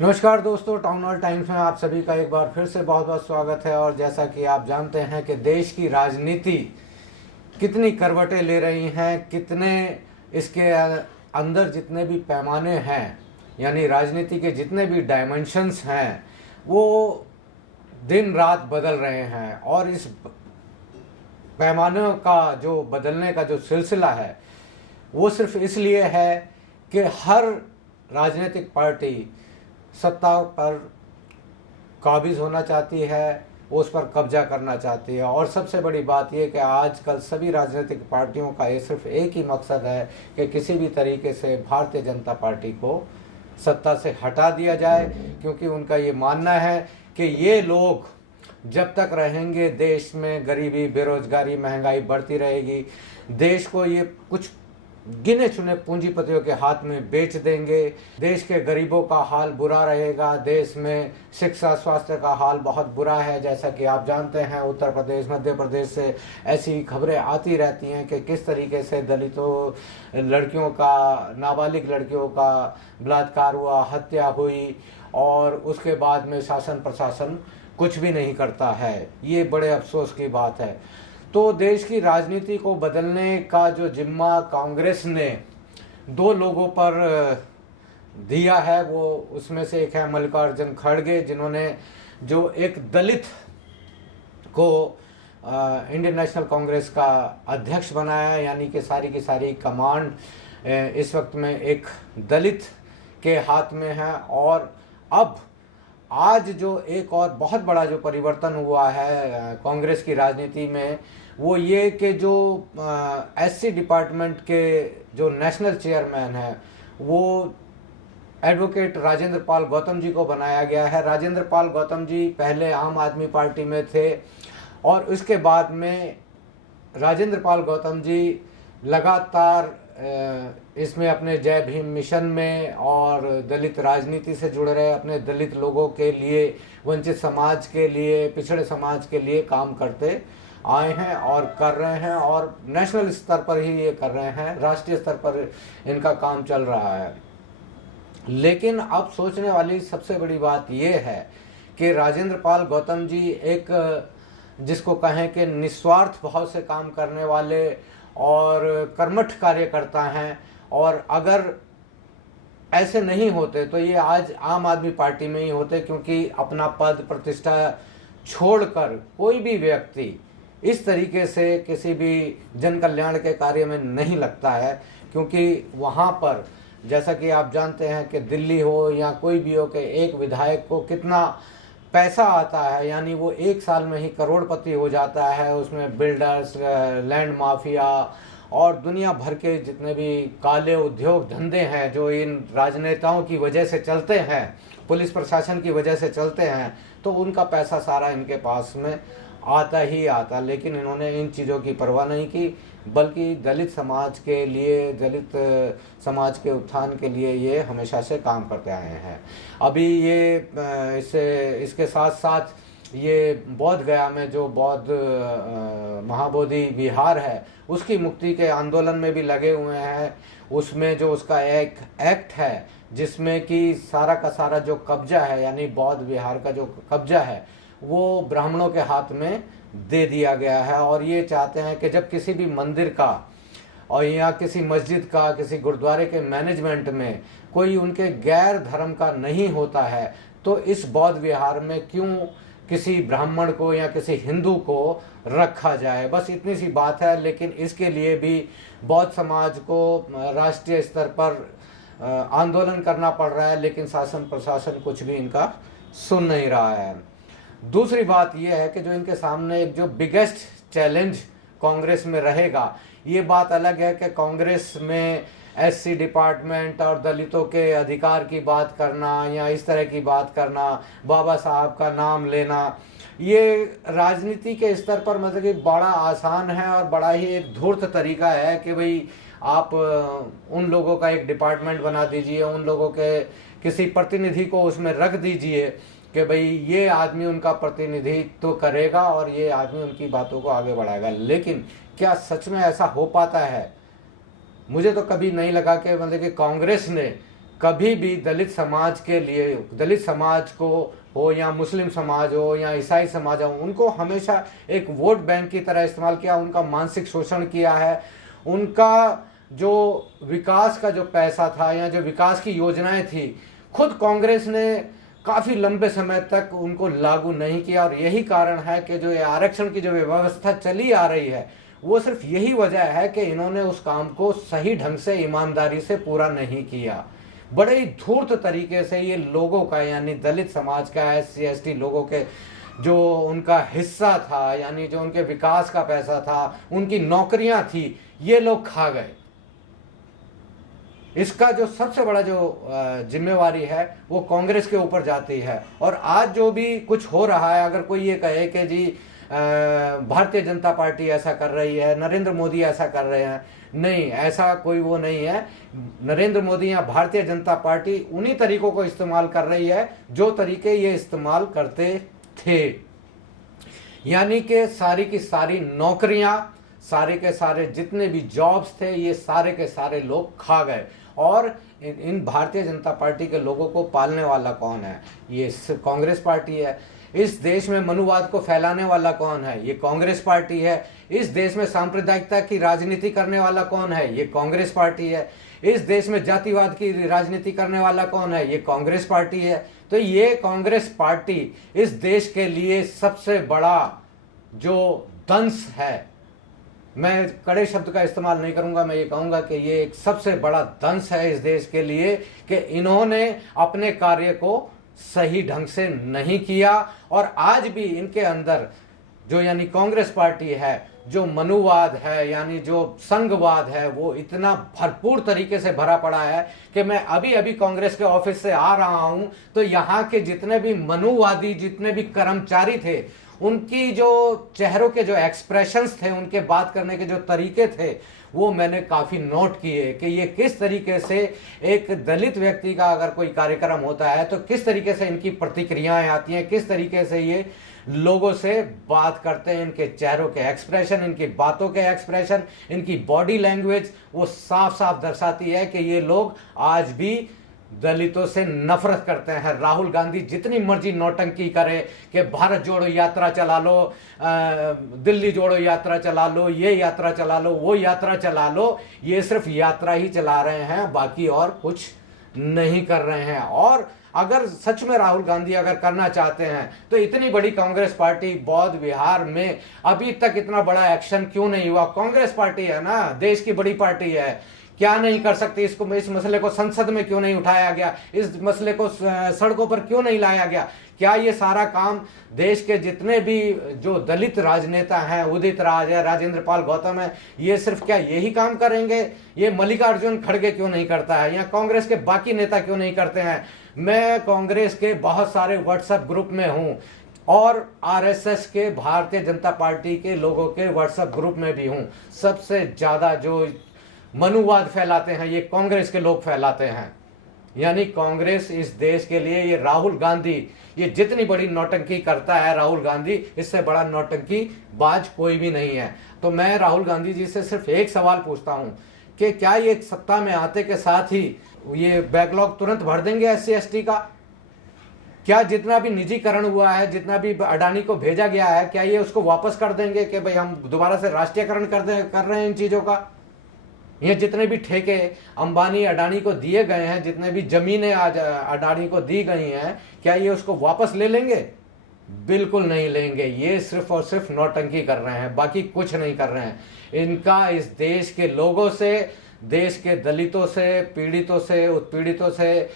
नमस्कार दोस्तों, town hall times में आप सभी का एक बार फिर से बहुत बहुत स्वागत है। और जैसा कि आप जानते हैं कि देश की राजनीति कितनी करवटें ले रही हैं, कितने इसके अंदर जितने भी पैमाने हैं, यानी राजनीति के जितने भी डायमेंशंस हैं, वो दिन रात बदल रहे हैं। और इस पैमानों का जो बदलने का जो सिलसिला है वो सिर्फ इसलिए है कि हर राजनीतिक पार्टी सत्ता पर काबिज होना चाहती है, उस पर कब्जा करना चाहती है। और सबसे बड़ी बात यह कि आजकल सभी राजनीतिक पार्टियों का ये सिर्फ एक ही मकसद है कि किसी भी तरीके से भारतीय जनता पार्टी को सत्ता से हटा दिया जाए, क्योंकि उनका ये मानना है कि ये लोग जब तक रहेंगे देश में गरीबी, बेरोजगारी, महंगाई बढ़ती रहेगी। देश को ये कुछ गिने चुने पूंजीपतियों के हाथ में बेच देंगे। देश के गरीबों का हाल बुरा रहेगा। देश में शिक्षा स्वास्थ्य का हाल बहुत बुरा है। जैसा कि आप जानते हैं, उत्तर प्रदेश, मध्य प्रदेश से ऐसी खबरें आती रहती हैं कि किस तरीके से दलितों, लड़कियों का, नाबालिग लड़कियों का बलात्कार हुआ, हत्या हुई, और उसके बाद में शासन प्रशासन कुछ भी नहीं करता है। ये बड़े अफसोस की बात है। तो देश की राजनीति को बदलने का जो जिम्मा कांग्रेस ने दो लोगों पर दिया है, वो उसमें से एक है मल्लिकार्जुन खड़गे, जिन्होंने जो एक दलित को इंडियन नेशनल कांग्रेस का अध्यक्ष बनाया, यानी कि सारी की सारी कमांड इस वक्त में एक दलित के हाथ में है। और अब आज जो एक और बहुत बड़ा जो परिवर्तन हुआ है कांग्रेस की राजनीति में, वो ये कि जो एससी डिपार्टमेंट के जो नेशनल चेयरमैन हैं, वो एडवोकेट राजेंद्र पाल गौतम जी को बनाया गया है। राजेंद्र पाल गौतम जी पहले आम आदमी पार्टी में थे, और उसके बाद में राजेंद्र पाल गौतम जी लगातार इसमें अपने जय भीम मिशन में और दलित राजनीति से जुड़ रहे, अपने दलित लोगों के लिए, वंचित समाज के लिए, पिछड़े समाज के लिए काम करते आए हैं और कर रहे हैं। और नेशनल स्तर पर ही ये कर रहे हैं, राष्ट्रीय स्तर पर इनका काम चल रहा है। लेकिन अब सोचने वाली सबसे बड़ी बात ये है कि राजेंद्र पाल गौतम जी एक, जिसको कहें कि निस्वार्थ भाव से काम करने वाले और कर्मठ कार्यकर्ता हैं। और अगर ऐसे नहीं होते तो ये आज आम आदमी पार्टी में ही होते, क्योंकि अपना पद प्रतिष्ठा छोड़कर कोई भी व्यक्ति इस तरीके से किसी भी जन कल्याण के कार्य में नहीं लगता है। क्योंकि वहाँ पर जैसा कि आप जानते हैं कि दिल्ली हो या कोई भी हो, कि एक विधायक को कितना पैसा आता है, यानी वो एक साल में ही करोड़पति हो जाता है। उसमें बिल्डर्स, लैंड माफिया और दुनिया भर के जितने भी काले उद्योग धंधे हैं जो इन राजनेताओं की वजह से चलते हैं, पुलिस प्रशासन की वजह से चलते हैं, तो उनका पैसा सारा इनके पास में आता ही आता। लेकिन इन्होंने इन चीज़ों की परवाह नहीं की, बल्कि दलित समाज के लिए, दलित समाज के उत्थान के लिए ये हमेशा से काम करते आए हैं। अभी ये इसके साथ साथ ये बोध गया में जो बौद्ध महाबोधि विहार है, उसकी मुक्ति के आंदोलन में भी लगे हुए हैं। उसमें जो उसका एक एक्ट है जिसमें कि सारा का सारा जो कब्जा है, यानी बौद्ध विहार का जो कब्जा है, वो ब्राह्मणों के हाथ में दे दिया गया है। और ये चाहते हैं कि जब किसी भी मंदिर का और या किसी मस्जिद का, किसी गुरुद्वारे के मैनेजमेंट में कोई उनके गैर धर्म का नहीं होता है, तो इस बौद्ध विहार में क्यों किसी ब्राह्मण को या किसी हिंदू को रखा जाए। बस इतनी सी बात है। लेकिन इसके लिए भी बौद्ध समाज को राष्ट्रीय स्तर पर आंदोलन करना पड़ रहा है, लेकिन शासन प्रशासन कुछ भी इनका सुन नहीं रहा है। दूसरी बात यह है कि जो इनके सामने एक जो बिगेस्ट चैलेंज कांग्रेस में रहेगा, ये बात अलग है कि कांग्रेस में एससी डिपार्टमेंट और दलितों के अधिकार की बात करना या इस तरह की बात करना, बाबा साहब का नाम लेना, ये राजनीति के स्तर पर मतलब कि बड़ा आसान है और बड़ा ही एक धूर्त तरीका है कि भाई आप उन लोगों का एक डिपार्टमेंट बना दीजिए, उन लोगों के किसी प्रतिनिधि को उसमें रख दीजिए कि भाई ये आदमी उनका प्रतिनिधित्व करेगा और ये आदमी उनकी बातों को आगे बढ़ाएगा। लेकिन क्या सच में ऐसा हो पाता है? मुझे तो कभी नहीं लगा कि मतलब कि कांग्रेस ने कभी भी दलित समाज के लिए, दलित समाज को हो या मुस्लिम समाज हो या ईसाई समाज हो, उनको हमेशा एक वोट बैंक की तरह इस्तेमाल किया, उनका मानसिक शोषण किया है। उनका जो विकास का जो पैसा था या जो विकास की योजनाएं थी, खुद कांग्रेस ने काफ़ी लंबे समय तक उनको लागू नहीं किया। और यही कारण है कि जो ये आरक्षण की जो व्यवस्था चली आ रही है, वो सिर्फ यही वजह है कि इन्होंने उस काम को सही ढंग से, ईमानदारी से पूरा नहीं किया। बड़े ही धूर्त तरीके से ये लोगों का, यानी दलित समाज का, SC ST लोगों के जो उनका हिस्सा था, यानी जो उनके विकास का पैसा था, उनकी नौकरियां थी, ये लोग खा गए। इसका जो सबसे बड़ा जो जिम्मेवारी है वो कांग्रेस के ऊपर जाती है। और आज जो भी कुछ हो रहा है, अगर कोई ये कहे कि जी भारतीय जनता पार्टी ऐसा कर रही है, नरेंद्र मोदी ऐसा कर रहे हैं, नहीं, ऐसा कोई वो नहीं है। नरेंद्र मोदी या भारतीय जनता पार्टी उन्हीं तरीकों को इस्तेमाल कर रही है जो तरीके ये इस्तेमाल करते थे। यानी कि सारी की सारी नौकरियां, सारे के सारे जितने भी जॉब्स थे, ये सारे के सारे लोग खा गए। और इन भारतीय जनता पार्टी के लोगों को पालने वाला कौन है? ये कांग्रेस पार्टी है। इस देश में मनुवाद को फैलाने वाला कौन है? ये कांग्रेस पार्टी है। इस देश में सांप्रदायिकता की राजनीति करने वाला कौन है? ये कांग्रेस पार्टी है। इस देश में जातिवाद की राजनीति करने वाला कौन है? ये कांग्रेस पार्टी है। तो ये कांग्रेस पार्टी इस देश के लिए सबसे बड़ा जो दंश है, मैं कड़े शब्द का इस्तेमाल नहीं करूंगा, मैं ये कहूंगा कि ये एक सबसे बड़ा दंश है इस देश के लिए कि इन्होंने अपने कार्य को सही ढंग से नहीं किया। और आज भी इनके अंदर जो, यानी कांग्रेस पार्टी है, जो मनुवाद है, यानी जो संघवाद है, वो इतना भरपूर तरीके से भरा पड़ा है कि मैं अभी अभी कांग्रेस के ऑफिस से आ रहा हूं तो यहाँ के जितने भी मनुवादी, जितने भी कर्मचारी थे, उनकी जो चेहरों के जो एक्सप्रेशंस थे, उनके बात करने के जो तरीके थे, वो मैंने काफ़ी नोट किए कि ये किस तरीके से एक दलित व्यक्ति का अगर कोई कार्यक्रम होता है तो किस तरीके से इनकी प्रतिक्रियाएं आती हैं, किस तरीके से ये लोगों से बात करते हैं। इनके चेहरों के एक्सप्रेशन, इनकी बातों के एक्सप्रेशन, इनकी बॉडी लैंग्वेज, वो साफ साफ दर्शाती है कि ये लोग आज भी दलितों से नफरत करते हैं। राहुल गांधी जितनी मर्जी नौटंकी करे कि भारत जोड़ो यात्रा चला लो, दिल्ली जोड़ो यात्रा चला लो, ये यात्रा चला लो, वो यात्रा चला लो, ये सिर्फ यात्रा ही चला रहे हैं, बाकी और कुछ नहीं कर रहे हैं। और अगर सच में राहुल गांधी अगर करना चाहते हैं तो इतनी बड़ी कांग्रेस पार्टी बौद्ध विहार में अभी तक इतना बड़ा एक्शन क्यों नहीं हुआ? कांग्रेस पार्टी है ना, देश की बड़ी पार्टी है, क्या नहीं कर सकती? इसको, इस मसले को संसद में क्यों नहीं उठाया गया? इस मसले को सड़कों पर क्यों नहीं लाया गया? क्या ये सारा काम देश के जितने भी जो दलित राजनेता हैं, उदित राज है, राजेंद्र पाल गौतम है, ये सिर्फ क्या यही काम करेंगे? ये मल्लिकार्जुन खड़गे क्यों नहीं करता है, या कांग्रेस के बाकी नेता क्यों नहीं करते हैं? मैं कांग्रेस के बहुत सारे व्हाट्सएप ग्रुप में हूँ और RSS के, भारतीय जनता पार्टी के लोगों के व्हाट्सएप ग्रुप में भी हूँ। सबसे ज्यादा जो मनुवाद फैलाते हैं ये कांग्रेस के लोग फैलाते हैं। यानी कांग्रेस इस देश के लिए, ये राहुल गांधी, ये जितनी बड़ी नौटंकी करता है राहुल गांधी, इससे बड़ा नौटंकी बाज कोई भी नहीं है। तो मैं राहुल गांधी जी से सिर्फ एक सवाल पूछता हूं कि क्या ये सत्ता में आते के साथ ही ये बैकलॉग तुरंत भर देंगे SC ST का? क्या जितना भी निजीकरण हुआ है, जितना भी अडानी को भेजा गया है, क्या ये उसको वापस कर देंगे कि भाई हम दोबारा से राष्ट्रीयकरण कर रहे हैं इन चीजों का? ये जितने भी ठेके अंबानी अडानी को दिए गए हैं, जितने भी जमीनें आज अडानी को दी गई हैं, क्या ये उसको वापस ले लेंगे? बिल्कुल नहीं लेंगे। ये सिर्फ और सिर्फ नौटंकी कर रहे हैं, बाकी कुछ नहीं कर रहे हैं। इनका इस देश के लोगों से, देश के दलितों से, पीड़ितों से, उत्पीड़ितों से,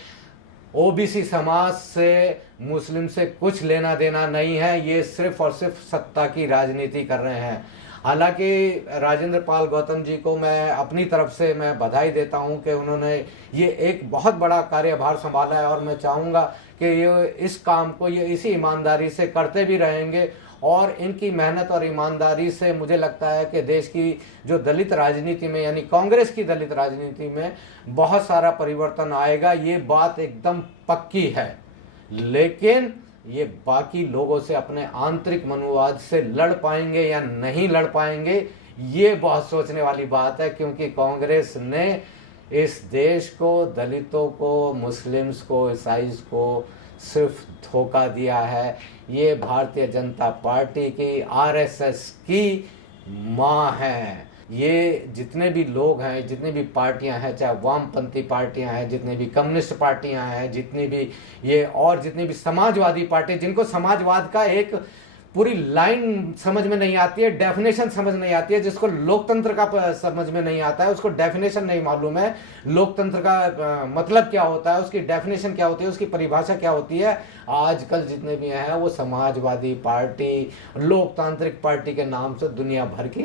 OBC समाज से, मुस्लिम से कुछ लेना देना नहीं है। ये सिर्फ और सिर्फ सत्ता की राजनीति कर रहे हैं। हालांकि राजेंद्र पाल गौतम जी को मैं अपनी तरफ से मैं बधाई देता हूं कि उन्होंने ये एक बहुत बड़ा कार्यभार संभाला है, और मैं चाहूँगा कि ये इस काम को ये इसी ईमानदारी से करते भी रहेंगे। और इनकी मेहनत और ईमानदारी से मुझे लगता है कि देश की जो दलित राजनीति में, यानी कांग्रेस की दलित राजनीति में बहुत सारा परिवर्तन आएगा, ये बात एकदम पक्की है। लेकिन ये बाकी लोगों से अपने आंतरिक मनुवाद से लड़ पाएंगे या नहीं लड़ पाएंगे, ये बहुत सोचने वाली बात है। क्योंकि कांग्रेस ने इस देश को, दलितों को, मुस्लिम्स को, ईसाईस को सिर्फ धोखा दिया है। ये भारतीय जनता पार्टी की, आरएसएस की माँ है। ये जितने भी लोग हैं, जितनी भी पार्टियां हैं, चाहे वामपंथी पार्टियां हैं, जितने भी कम्युनिस्ट पार्टियां हैं, जितनी भी ये और जितनी भी समाजवादी पार्टी, जिनको समाजवाद का एक पूरी लाइन समझ में नहीं आती है, डेफिनेशन समझ नहीं आती है, जिसको लोकतंत्र का समझ में नहीं आता है, उसको डेफिनेशन नहीं मालूम है, लोकतंत्र का मतलब क्या होता है, उसकी डेफिनेशन क्या होती है, उसकी परिभाषा क्या होती है। आजकल जितने भी हैं वो समाजवादी पार्टी, लोकतांत्रिक पार्टी के नाम से दुनिया भर की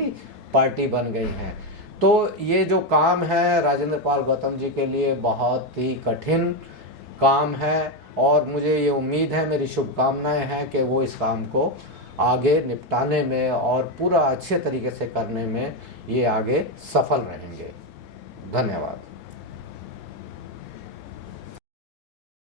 पार्टी बन गई हैं। तो ये जो काम है राजेंद्र पाल गौतम जी के लिए बहुत ही कठिन काम है, और मुझे ये उम्मीद है, मेरी शुभकामनाएं हैं कि वो इस काम को आगे निपटाने में और पूरा अच्छे तरीके से करने में ये आगे सफल रहेंगे। धन्यवाद।